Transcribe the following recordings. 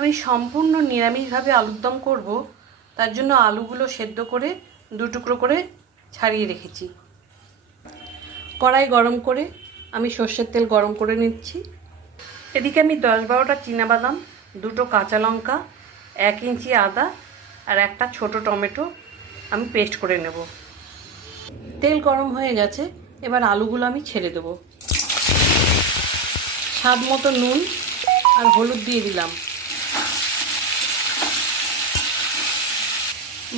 আমি সম্পূর্ণ নিরামিষভাবে আলুর দম করব, তার জন্য আলুগুলো সেদ্ধ করে দু টুকরো করে ছাড়িয়ে রেখেছি। কড়াই গরম করে আমি সর্ষের তেল গরম করে নিচ্ছি। এদিকে আমি 10-12টা চীনাবাদাম, 2টো কাঁচা লঙ্কা, 1 ইঞ্চি আদা আর একটা ছোট টমেটো আমি পেস্ট করে নেব। তেল গরম হয়ে গেছে, এবার আলুগুলো আমি ছেড়ে দেব। স্বাদ মতো নুন আর হলুদ দিয়ে দিলাম।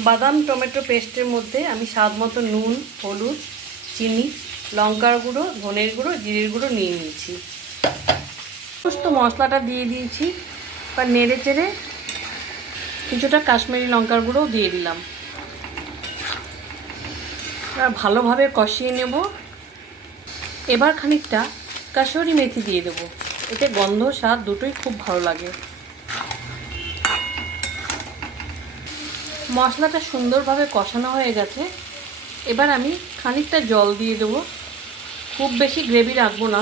বাদাম টমেটো পেস্টের মধ্যে আমি স্বাদ মতো নুন, হলুদ, চিনি, লঙ্কার গুঁড়ো, ধনের গুঁড়ো, জিরের গুঁড়ো নিয়ে নিয়েছি। সমস্ত মশলাটা দিয়ে দিয়েছি। এবার নেড়ে চেড়ে কিছুটা কাশ্মীরি লঙ্কার গুঁড়োও দিয়ে দিলাম। এবার ভালোভাবে কষিয়ে নেব। এবার খানিকটা কাসুরি মেথি দিয়ে দেবো, এতে গন্ধ স্বাদ দুটোই খুব ভালো লাগে। মশলাটা সুন্দরভাবে কষানো হয়ে গেছে। এবার আমি খানিকটা জল দিয়ে দেবো, খুব বেশি গ্রেভি রাখবো না।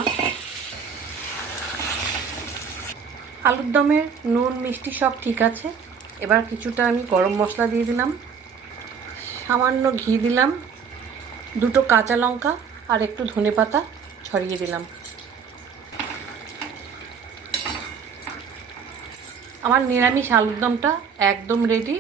আলুর দমের নুন মিষ্টি সব ঠিক আছে। এবার কিছুটা আমি গরম মশলা দিয়ে দিলাম, সামান্য ঘি দিলাম, 2টো কাঁচা লঙ্কা আর একটু ধনেপাতা ছড়িয়ে দিলাম। আমার নিরামিষ আলুর দমটা একদম রেডি।